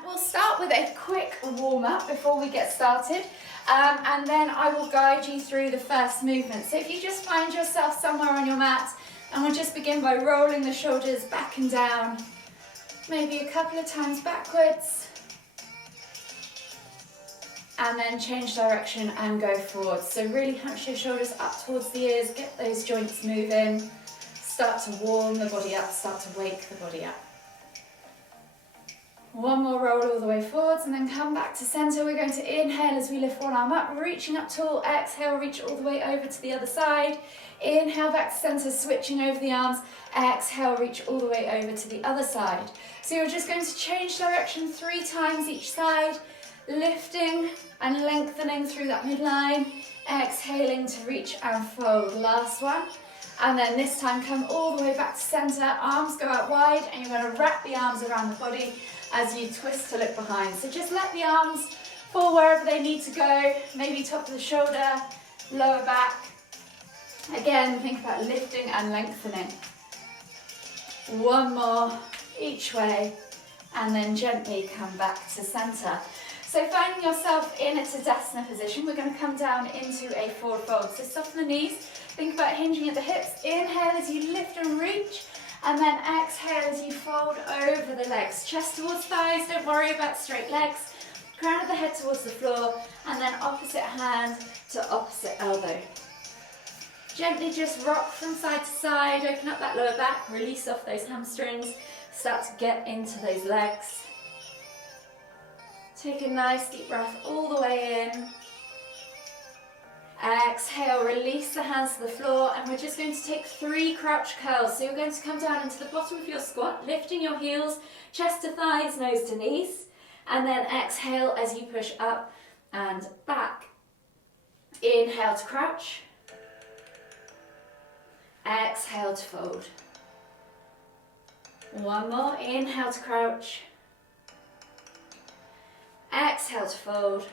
We'll start with a quick warm-up before we get started, and then I will guide you through the first movement. So if you just find yourself somewhere on your mat, and we'll just begin by rolling the shoulders back and down, maybe a couple of times backwards, and then change direction and go forward. So really hunch your shoulders up towards the ears, get those joints moving, start to warm the body up, start to wake the body up. One more roll all the way forwards and then come back to center. We're going to inhale as we lift one arm up, reaching up tall. Exhale, reach all the way over to the other side. Inhale back to center, switching over the arms. Exhale, reach all the way over to the other side. So you're just going to change direction 3 times each side, lifting and lengthening through that midline. Exhaling to reach and fold. Last one. And then this time come all the way back to center. Arms go out wide and you're going to wrap the arms around the body as you twist to look behind. So just let the arms fall wherever they need to go, maybe top of the shoulder, lower back. Again, think about lifting and lengthening. One more each way, and then gently come back to center. So finding yourself in a Tadasana position, we're going to come down into a forward fold. So soften the knees, think about hinging at the hips. Inhale as you lift and reach. And then exhale as you fold over the legs. Chest towards thighs, don't worry about straight legs. Crown of the head towards the floor, and then opposite hand to opposite elbow. Gently just rock from side to side, open up that lower back, release off those hamstrings, start to get into those legs. Take a nice deep breath all the way in. Exhale, release the hands to the floor, and we're just going to take 3 crouch curls. So you're going to come down into the bottom of your squat, lifting your heels, chest to thighs, nose to knees, and then exhale as you push up and back. Inhale to crouch. Exhale to fold. One more, inhale to crouch. Exhale to fold.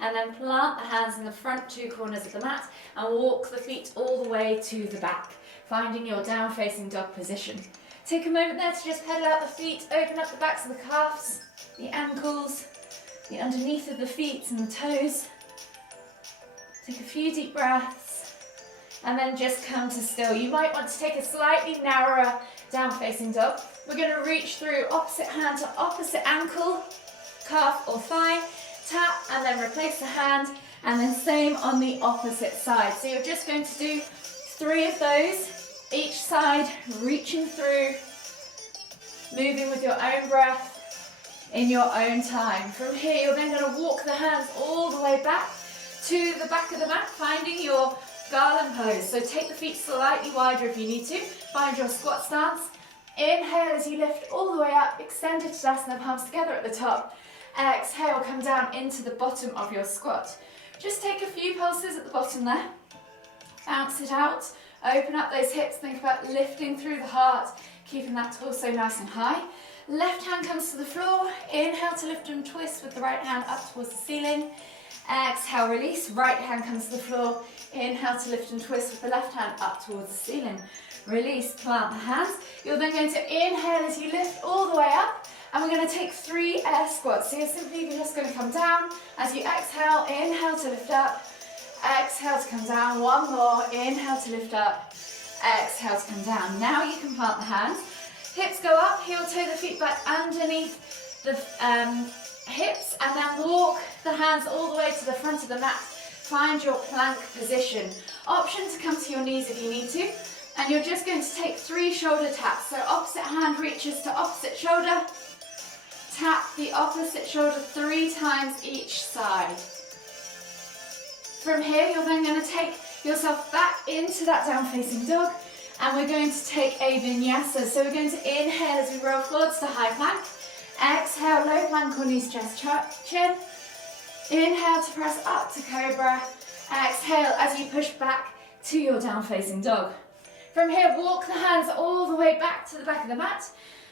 And then plant the hands in the front 2 corners of the mat and walk the feet all the way to the back, finding your down facing dog position. Take a moment there to just pedal out the feet, open up the backs of the calves, the ankles, the underneath of the feet and the toes. Take a few deep breaths and then just come to still. You might want to take a slightly narrower down facing dog. We're going to reach through opposite hand to opposite ankle, calf or thigh. Tap and then replace the hand, and then same on the opposite side. So you're just going to do 3 of those each side, reaching through, moving with your own breath in your own time. From here you're then going to walk the hands all the way back to the back of the mat, finding your garland pose. So take the feet slightly wider if you need to, find your squat stance. Inhale as you lift all the way up, extended Tadasana, palms together at the top. Exhale, come down into the bottom of your squat. Just take a few pulses at the bottom there. Bounce it out. Open up those hips. Think about lifting through the heart, keeping that torso nice and high. Left hand comes to the floor. Inhale to lift and twist with the right hand up towards the ceiling. Exhale, release. Right hand comes to the floor. Inhale to lift and twist with the left hand up towards the ceiling. Release, plant the hands. You're then going to inhale as you lift all the way up. And we're going to take 3 air squats. So you're simply just going to come down. As you exhale, inhale to lift up. Exhale to come down. One more. Inhale to lift up. Exhale to come down. Now you can plant the hands. Hips go up. Heel toe the feet back underneath the hips. And then walk the hands all the way to the front of the mat. Find your plank position. Option to come to your knees if you need to. And you're just going to take 3 shoulder taps. So opposite hand reaches to opposite shoulder. Tap the opposite shoulder 3 times each side. From here, you're then going to take yourself back into that down-facing dog, and we're going to take a vinyasa. So we're going to inhale as we roll forwards to high plank. Exhale, low plank or knees, chest, chin. Inhale to press up to cobra. Exhale as you push back to your down-facing dog. From here, walk the hands all the way back to the back of the mat.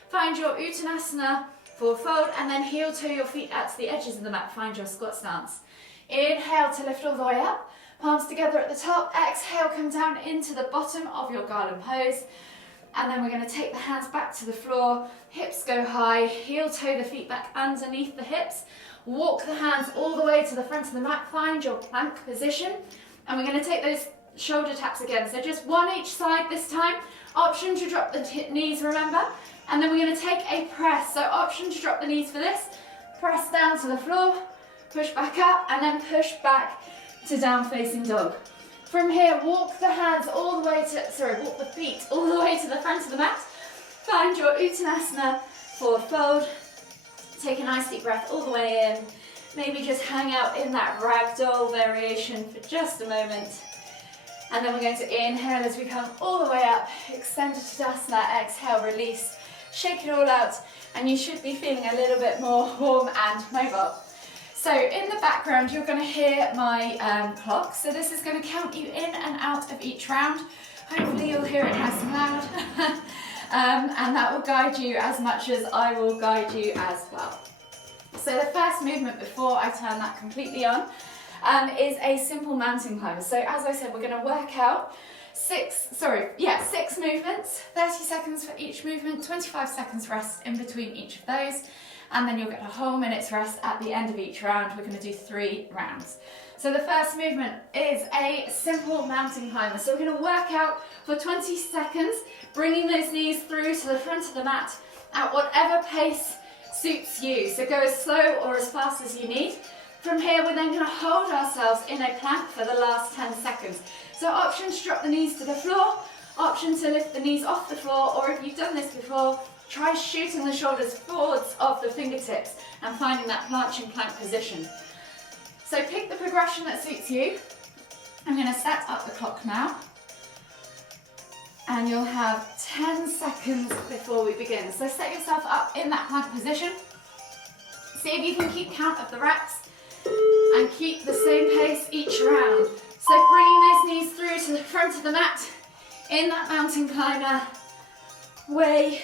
Find your Uttanasana, forward fold, and then heel toe your feet out to the edges of the mat. Find your squat stance. Inhale to lift all the way up. Palms together at the top. Exhale, come down into the bottom of your garland pose. And then we're going to take the hands back to the floor, hips go high, heel toe the feet back underneath the hips, walk the hands all the way to the front of the mat, find your plank position, and we're going to take those shoulder taps again, so just one each side this time, option to drop the knees, remember, and then we're going to take a press, so option to drop the knees for this, press down to the floor, push back up, and then push back to down facing dog. From here, walk the hands all the way to, walk the feet all the way to the front of the mat. Find your Uttanasana forward fold. Take a nice deep breath all the way in. Maybe just hang out in that ragdoll variation for just a moment. And then we're going to inhale as we come all the way up. Extend to Tadasana, exhale, release. Shake it all out, and you should be feeling a little bit more warm and mobile. So in the background, you're going to hear my clock. So this is going to count you in and out of each round. Hopefully you'll hear it nice and loud. And that will guide you as much as I will guide you as well. So the first movement before I turn that completely on is a simple mountain climber. So as I said, we're going to work out six movements, 30 seconds for each movement, 25 seconds rest in between each of those. And then you'll get a whole minute's rest at the end of each round. We're going to do 3 rounds. So the first movement is a simple mountain climber. So we're going to work out for 20 seconds, bringing those knees through to the front of the mat at whatever pace suits you. So go as slow or as fast as you need. From here, we're then going to hold ourselves in a plank for the last 10 seconds. So option to drop the knees to the floor, option to lift the knees off the floor, or if you've done this before, try shooting the shoulders forwards of the fingertips and finding that planching plank position. So pick the progression that suits you. I'm going to set up the clock now. And you'll have 10 seconds before we begin. So set yourself up in that plank position. See if you can keep count of the reps and keep the same pace each round. So bringing those knees through to the front of the mat in that mountain climber way.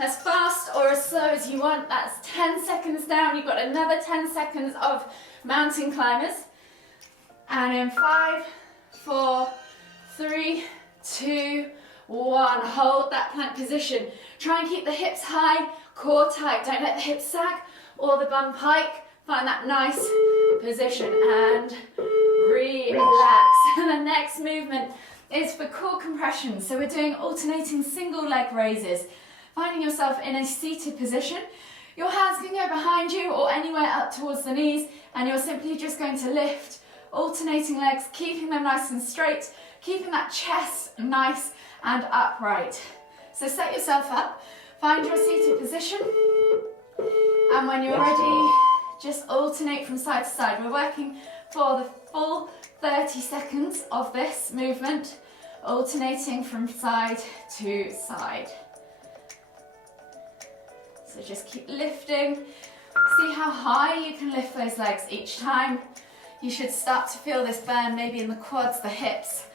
As fast or as slow as you want. That's 10 seconds down. You've got another 10 seconds of mountain climbers. And in 5, 4, 3, 2, 1. Hold that plank position. Try and keep the hips high, core tight. Don't let the hips sag or the bum pike. Find that nice position and relax. And the next movement is for core compression. So we're doing alternating single leg raises. Finding yourself in a seated position. Your hands can go behind you or anywhere up towards the knees, and you're simply just going to lift, alternating legs, keeping them nice and straight, keeping that chest nice and upright. So set yourself up, find your seated position, and when you're ready, just alternate from side to side. We're working for the full 30 seconds of this movement, alternating from side to side. So just keep lifting. See how high you can lift those legs each time. You should start to feel this burn maybe in the quads, the hips,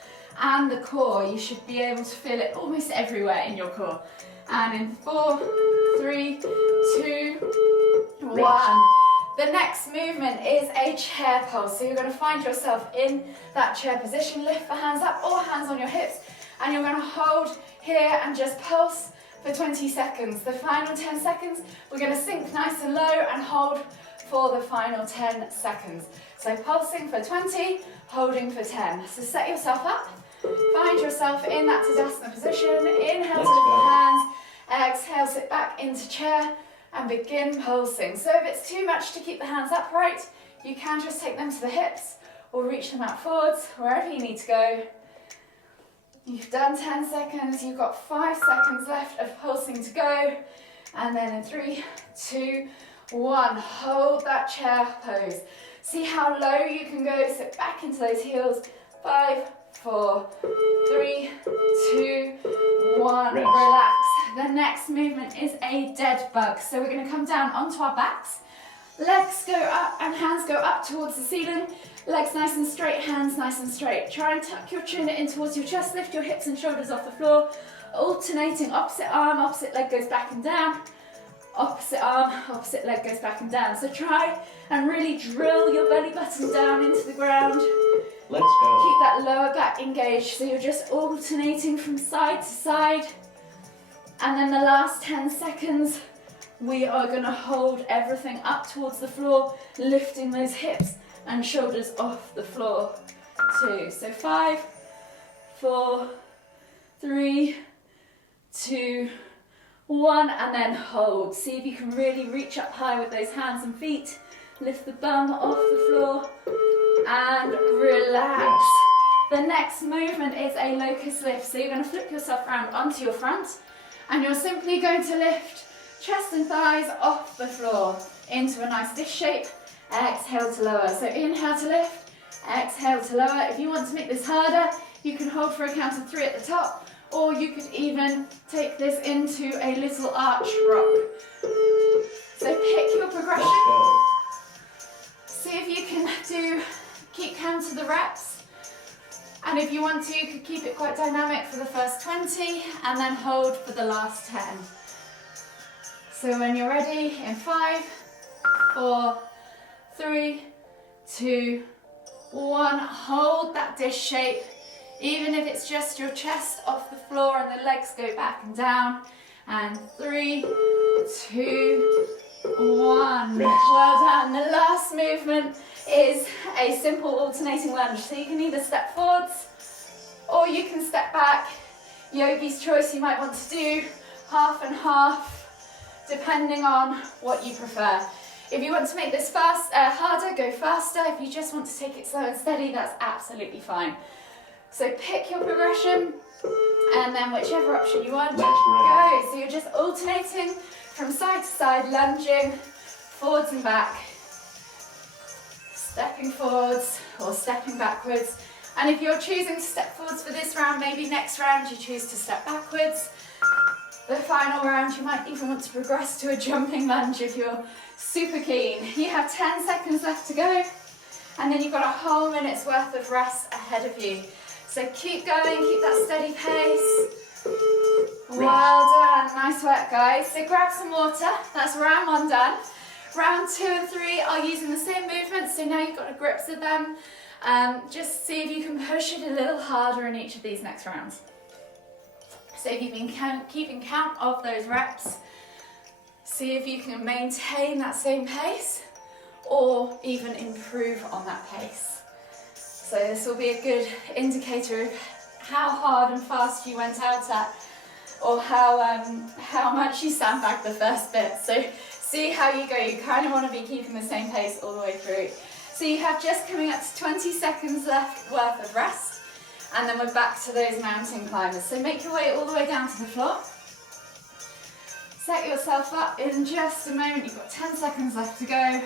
and the core. You should be able to feel it almost everywhere in your core. And in 4, 3, 2, 1. The next movement is a chair pulse. So you're going to find yourself in that chair position. Lift the hands up or hands on your hips. And you're going to hold here and just pulse for 20 seconds. The final 10 seconds, we're going to sink nice and low and hold for the final 10 seconds. So pulsing for 20, holding for 10. So set yourself up, find yourself in that Tadasana position. Inhale to lift the hands, exhale, sit back into chair and begin pulsing. So if it's too much to keep the hands upright, you can just take them to the hips or reach them out forwards, wherever you need to go. You've done 10 seconds, you've got 5 seconds left of pulsing to go. And then in 3, 2, 1, hold that chair pose. See how low you can go, sit back into those heels. 5, 4, 3, 2, 1, relax. The next movement is a dead bug. So we're going to come down onto our backs. Legs go up and hands go up towards the ceiling. Legs nice and straight, hands nice and straight. Try and tuck your chin in towards your chest, lift your hips and shoulders off the floor. Alternating opposite arm, opposite leg goes back and down. Opposite arm, opposite leg goes back and down. So try and really drill your belly button down into the ground. Let's go. Keep that lower back engaged. So you're just alternating from side to side. And then the last 10 seconds, we are going to hold everything up towards the floor, lifting those hips and shoulders off the floor too. So 5, 4, 3, 2, 1, and then hold. See if you can really reach up high with those hands and feet. Lift the bum off the floor and relax. The next movement is a locust lift. So you're going to flip yourself around onto your front and you're simply going to lift chest and thighs off the floor into a nice dish shape. Exhale to lower. So inhale to lift, exhale to lower. If you want to make this harder, you can hold for a count of 3 at the top, or you could even take this into a little arch rock. So pick your progression. See if you can keep count of the reps. And if you want to, you could keep it quite dynamic for the first 20 and then hold for the last 10. So when you're ready, in 5, 4, 3, 2, 1, hold that dish shape. Even if it's just your chest off the floor and the legs go back and down. And 3, 2, 1. Well done. The last movement is a simple alternating lunge. So you can either step forwards or you can step back. Yogi's choice, you might want to do half and half, depending on what you prefer. If you want to make this harder, go faster. If you just want to take it slow and steady, that's absolutely fine. So pick your progression and then whichever option you want, go. So you're just alternating from side to side, lunging forwards and back, stepping forwards or stepping backwards. And if you're choosing to step forwards for this round, maybe next round you choose to step backwards. The final round, you might even want to progress to a jumping lunge if you're super keen. You have 10 seconds left to go, and then you've got a whole minute's worth of rest ahead of you. So keep going, keep that steady pace. Well done, nice work guys. So grab some water, that's round 1 done. Round 2 and 3 are using the same movements, so now you've got a grips of them. Just see if you can push it a little harder in each of these next rounds. So if you've been keeping count of those reps, see if you can maintain that same pace or even improve on that pace. So this will be a good indicator of how hard and fast you went out at, or how much you sandbagged the first bit. So see how you go. You kind of want to be keeping the same pace all the way through. So you have just coming up to 20 seconds left worth of rest, and then we're back to those mountain climbers. So make your way all the way down to the floor. Set yourself up in just a moment. You've got 10 seconds left to go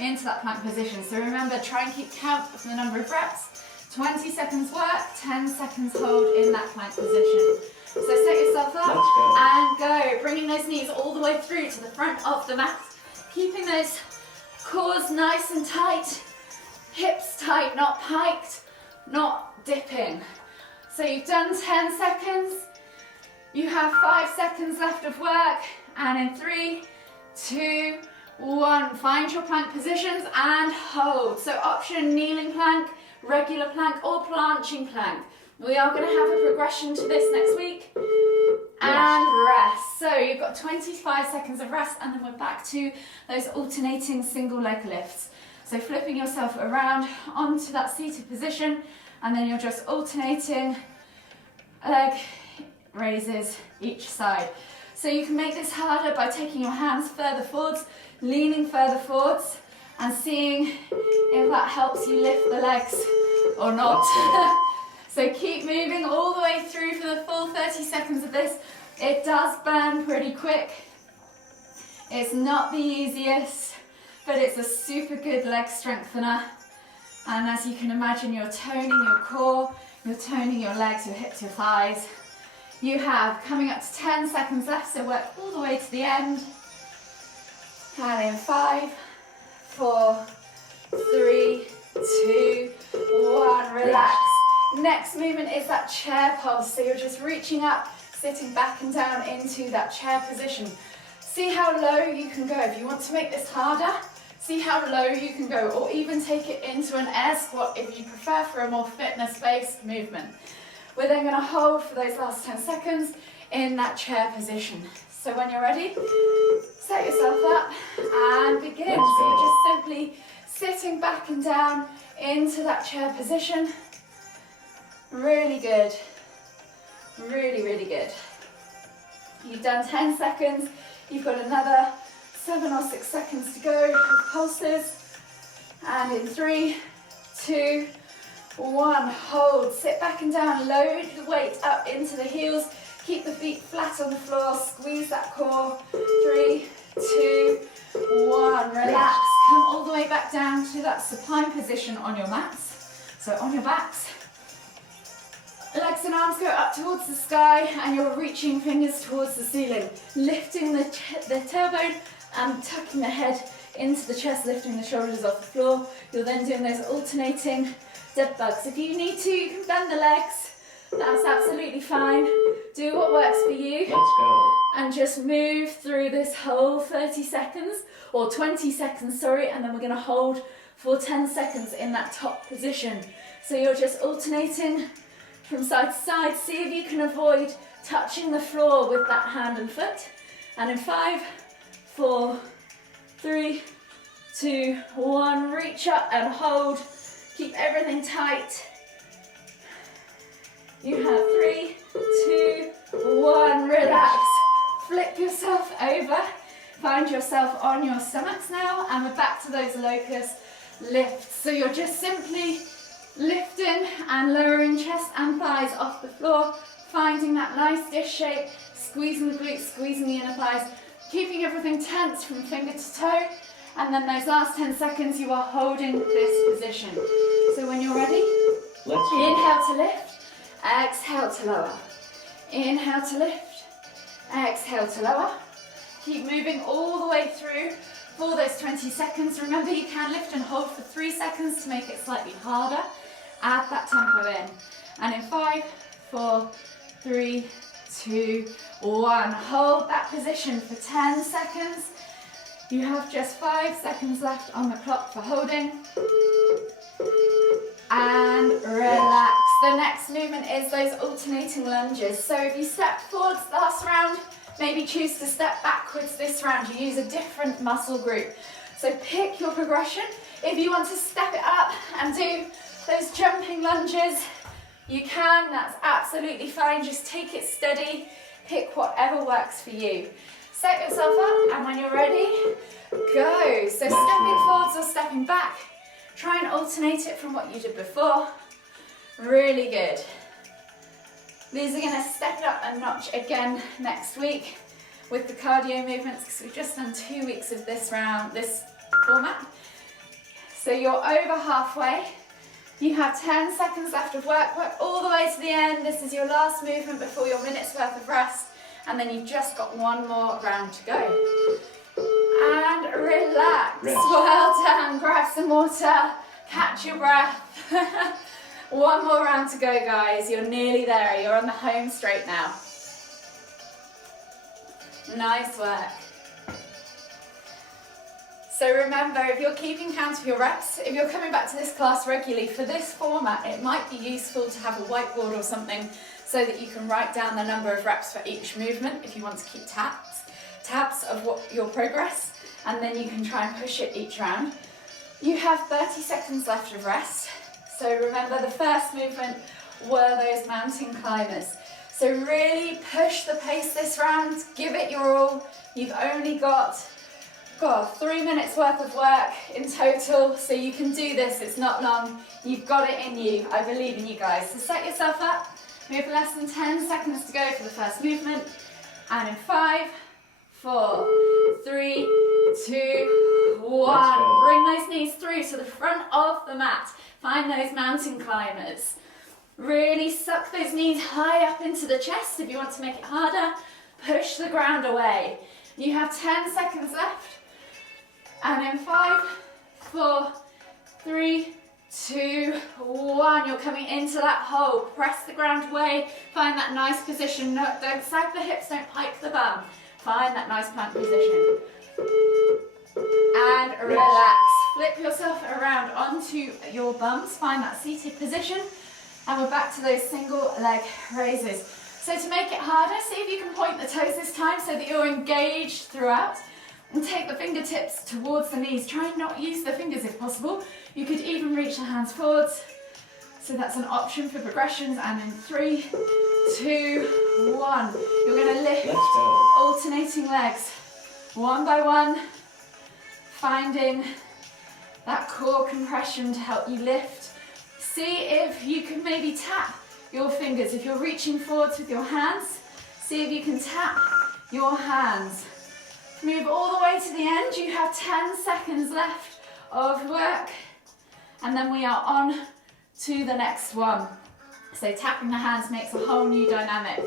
into that plank position. So remember, try and keep count of the number of reps. 20 seconds work, 10 seconds hold in that plank position. So set yourself up and go. Bringing those knees all the way through to the front of the mat. Keeping those cores nice and tight. Hips tight, not piked, not dipping. So you've done 10 seconds. You have 5 seconds left of work. And in 3, 2, 1, find your plank positions and hold. So option kneeling plank, regular plank or planching plank. We are going to have a progression to this next week. And rest. So you've got 25 seconds of rest and then we're back to those alternating single leg lifts. So flipping yourself around onto that seated position and then you're just alternating leg raises each side. So you can make this harder by taking your hands further forwards, leaning further forwards and seeing if that helps you lift the legs or not. So keep moving all the way through for the full 30 seconds of this. It does burn pretty quick. It's not the easiest, but it's a super good leg strengthener. And as you can imagine, you're toning your core, you're toning your legs, your hips, your thighs. You have coming up to 10 seconds left, so work all the way to the end. And in 5, 4, 3, 2, 1, relax. Next movement is that chair pulse. So you're just reaching up, sitting back and down into that chair position. See how low you can go. If you want to make this harder, see how low you can go, or even take it into an air squat if you prefer for a more fitness-based movement. We're then going to hold for those last 10 seconds. in that chair position. So when you're ready, set yourself up and begin. So you're just simply sitting back and down into that chair position. Really good. Really, really good. You've done 10 seconds. You've got another 7 or 6 seconds to go with pulses. And in 3, 2, 1, hold. Sit back and down. Load the weight up into the heels. Keep the feet flat on the floor. Squeeze that core. 3, 2, 1. Relax. Come all the way back down to that supine position on your mats. So on your backs. Legs and arms go up towards the sky and you're reaching fingers towards the ceiling. Lifting the tailbone and tucking the head into the chest, lifting the shoulders off the floor. You're then doing those alternating dead bugs. If you need to, you can bend the legs. That's absolutely fine. Do what works for you. Let's go. And just move through this whole 30 seconds, or 20 seconds, sorry, and then we're going to hold for 10 seconds in that top position. So you're just alternating from side to side. See if you can avoid touching the floor with that hand and foot. And in 5, 4, 3, 2, 1, reach up and hold. Keep everything tight. You have 3, 2, 1, relax. Flip yourself over. Find yourself on your stomachs now, and we're back to those locust lifts. So you're just simply lifting and lowering chest and thighs off the floor, finding that nice dish shape, squeezing the glutes, squeezing the inner thighs, keeping everything tense from finger to toe, and then those last 10 seconds you are holding this position. So when you're ready, Let's go. Inhale to lift, exhale to lower. Inhale to lift, exhale to lower. Keep moving all the way through for those 20 seconds. Remember, you can lift and hold for 3 seconds to make it slightly harder. Add that tempo in. And in 5, 4, 3, 2, 1. Hold that position for 10 seconds. You have just 5 seconds left on the clock for holding. And relax. The next movement is those alternating lunges. So if you step forwards last round, maybe choose to step backwards this round. You use a different muscle group. So pick your progression. If you want to step it up and do those jumping lunges, you can. That's absolutely fine. Just take it steady. Pick whatever works for you. Set yourself up, and when you're ready, go. So stepping forwards or stepping back. Try and alternate it from what you did before. Really good. These are going to step it up a notch again next week with the cardio movements, because we've just done 2 weeks of this format. So you're over halfway. You have 10 seconds left of work. Work all the way to the end. This is your last movement before your minute's worth of rest. And then you've just got 1 more round to go. And relax. Rest. Well done. Grab some water. Catch your breath. 1 more round to go, guys. You're nearly there. You're on the home straight now. Nice work. So remember, if you're keeping count of your reps, if you're coming back to this class regularly for this format, it might be useful to have a whiteboard or something so that you can write down the number of reps for each movement if you want to keep tabs of what your progress, and then you can try and push it each round. You have 30 seconds left of rest. So remember, the first movement were those mountain climbers. So really push the pace this round, give it your all. You've only got 3 minutes worth of work in total, so you can do this. It's not long. You've got it in you. I believe in you guys. So set yourself up. We have less than 10 seconds to go for the first movement. And in 5, 4, 3, 2, 1. Bring those knees through to the front of the mat. Find those mountain climbers. Really suck those knees high up into the chest. If you want to make it harder, push the ground away. You have 10 seconds left. And in 5, 4, 3, 2, 1. You're coming into that hold. Press the ground away. Find that nice position. No, don't sag the hips, don't pike the bum. Find that nice plank position. And relax. Flip yourself around onto your bums. Find that seated position. And we're back to those single leg raises. So to make it harder, see if you can point the toes this time so that you're engaged throughout. And take the fingertips towards the knees. Try and not use the fingers if possible. You could even reach the hands forwards. So that's an option for progressions. And in 3, 2, 1. You're going to lift alternating legs. One by one. Finding that core compression to help you lift. See if you can maybe tap your fingers. If you're reaching forwards with your hands, see if you can tap your hands. Move all the way to the end. You have 10 seconds left of work. And then we are on to the next one. So tapping the hands makes a whole new dynamic.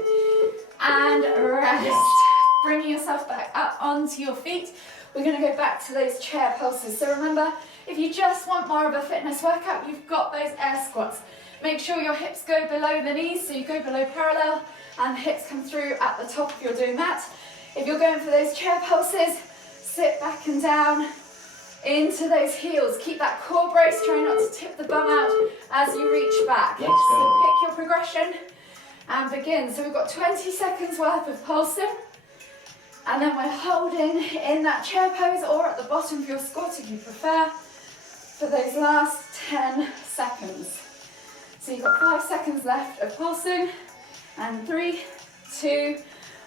And rest. Bringing yourself back up onto your feet. We're going to go back to those chair pulses. So remember, if you just want more of a fitness workout, you've got those air squats. Make sure your hips go below the knees, so you go below parallel, and the hips come through at the top if you're doing that. If you're going for those chair pulses, sit back and down into those heels. Keep that core brace, try not to tip the bum out as you reach back. So pick your progression and begin. So we've got 20 seconds worth of pulsing. And then we're holding in that chair pose or at the bottom of your squat if you prefer for those last 10 seconds. So you've got 5 seconds left of pulsing. And 3, 2,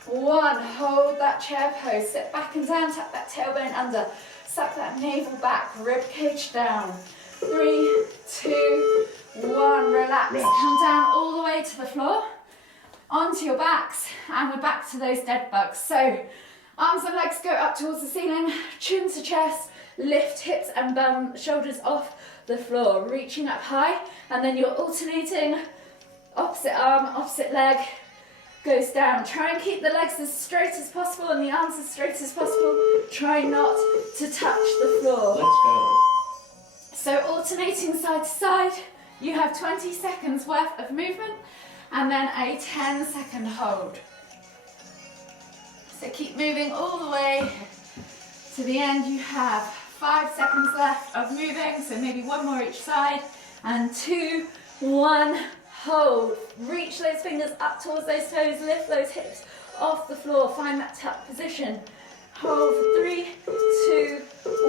1. Hold that chair pose. Sit back and down, tap that tailbone under. Suck that navel back, rib cage down. 3, 2, 1. Relax. Come down all the way to the floor. Onto your backs. And we're back to those dead bugs. So arms and legs go up towards the ceiling. Chin to chest. Lift hips and bum, shoulders off the floor. Reaching up high. And then you're alternating. Opposite arm, opposite leg goes down. Try and keep the legs as straight as possible and the arms as straight as possible. Try not to touch the floor. Let's go. So alternating side to side, you have 20 seconds worth of movement and then a 10-second hold. So keep moving all the way to the end. You have 5 seconds left of moving, so maybe one more each side. And 2, 1, hold. Reach those fingers up towards those toes, lift those hips off the floor, find that tuck position. Hold for 3, 2,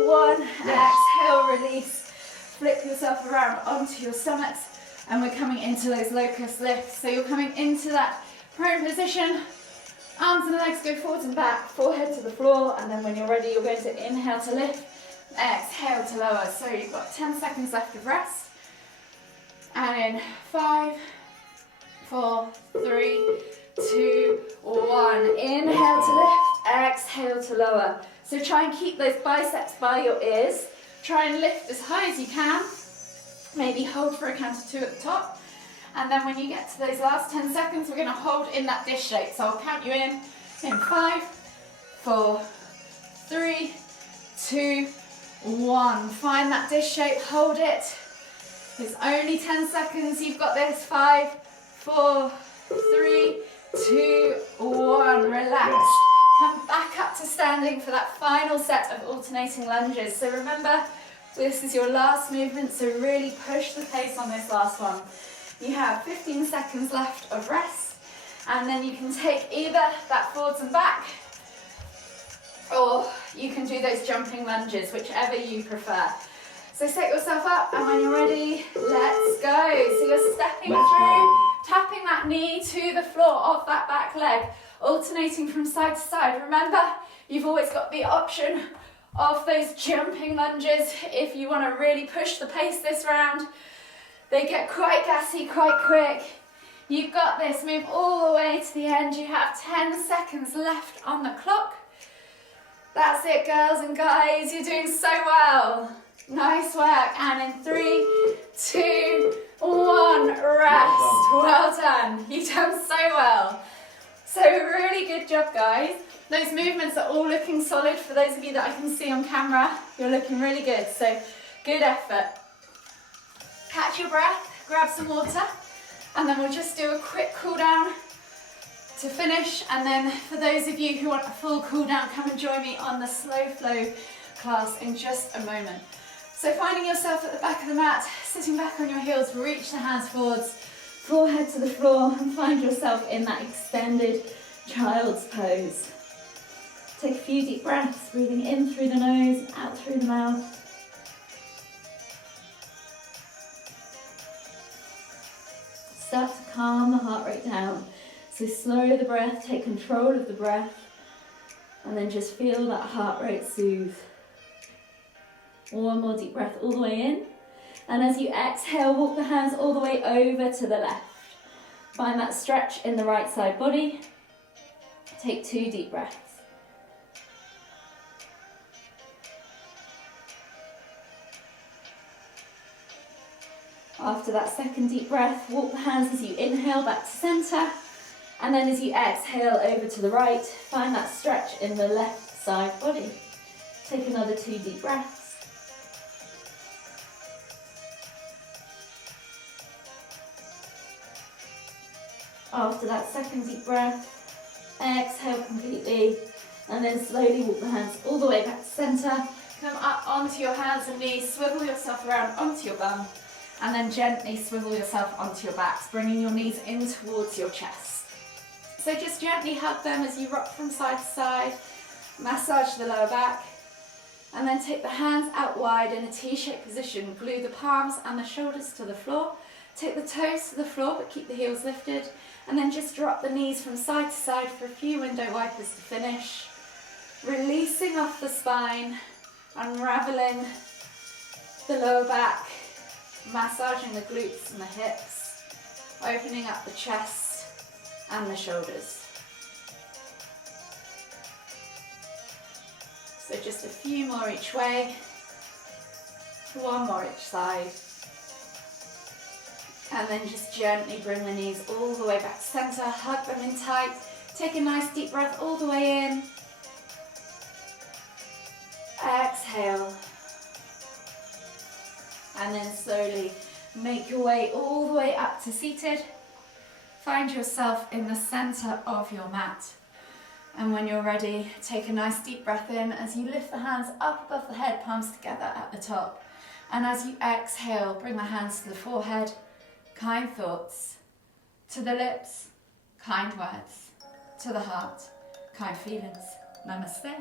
1, exhale, release. Flip yourself around onto your stomachs, and we're coming into those locust lifts. So you're coming into that prone position, arms and legs go forwards and back, forehead to the floor, and then when you're ready, you're going to inhale to lift, exhale to lower. So you've got 10 seconds left of rest. And in 5, 4, 3, 2, 1. Inhale to lift, exhale to lower. So try and keep those biceps by your ears. Try and lift as high as you can. Maybe hold for a count of 2 at the top. And then when you get to those last 10 seconds, we're going to hold in that dish shape. So I'll count you in 5, 4, 3, 2, 1. Find that dish shape, hold it. It's only 10 seconds, you've got this. 5, 4, 3, 2, 1. Relax. Come back up to standing for that final set of alternating lunges. So remember, this is your last movement, so really push the pace on this last one. You have 15 seconds left of rest, and then you can take either that forwards and back, or you can do those jumping lunges, whichever you prefer. So set yourself up, and when you're ready, let's go. So you're stepping through, tapping that knee to the floor off that back leg, alternating from side to side. Remember, you've always got the option of those jumping lunges if you want to really push the pace this round. They get quite gassy quite quick. You've got this. Move all the way to the end. You have 10 seconds left on the clock. That's it, girls and guys. You're doing so well. Nice work. And in 3, 2, 1, rest. Well done. You've done so well. So really good job, guys. Those movements are all looking solid. For those of you that I can see on camera, you're looking really good. So good effort. Catch your breath, grab some water, and then we'll just do a quick cool down to finish. And then for those of you who want a full cool down, come and join me on the slow flow class in just a moment. So finding yourself at the back of the mat, sitting back on your heels, reach the hands forwards, forehead to the floor, and find yourself in that extended child's pose. Take a few deep breaths, breathing in through the nose, out through the mouth. Start to calm the heart rate down. So slow the breath, take control of the breath, and then just feel that heart rate soothe. One more deep breath all the way in. And as you exhale, walk the hands all the way over to the left. Find that stretch in the right side body. Take 2 deep breaths. After that second deep breath, walk the hands as you inhale back to center. And then as you exhale over to the right, find that stretch in the left side body. Take another 2 deep breaths. After that second deep breath, exhale completely, and then slowly walk the hands all the way back to center. Come up onto your hands and knees, swivel yourself around onto your bum, and then gently swivel yourself onto your backs, bringing your knees in towards your chest. So just gently hug them as you rock from side to side, massage the lower back, and then take the hands out wide in a T-shaped position. Glue the palms and the shoulders to the floor. Take the toes to the floor, but keep the heels lifted. And then just drop the knees from side to side for a few window wipers to finish. Releasing off the spine, unraveling the lower back, massaging the glutes and the hips, opening up the chest and the shoulders. So just a few more each way, 1 more each side. And then just gently bring the knees all the way back to center, hug them in tight. Take a nice deep breath all the way in. Exhale. And then slowly make your way all the way up to seated. Find yourself in the center of your mat. And when you're ready, take a nice deep breath in as you lift the hands up above the head, palms together at the top. And as you exhale, bring the hands to the forehead. Kind thoughts, to the lips, kind words, to the heart, kind feelings. Namaste.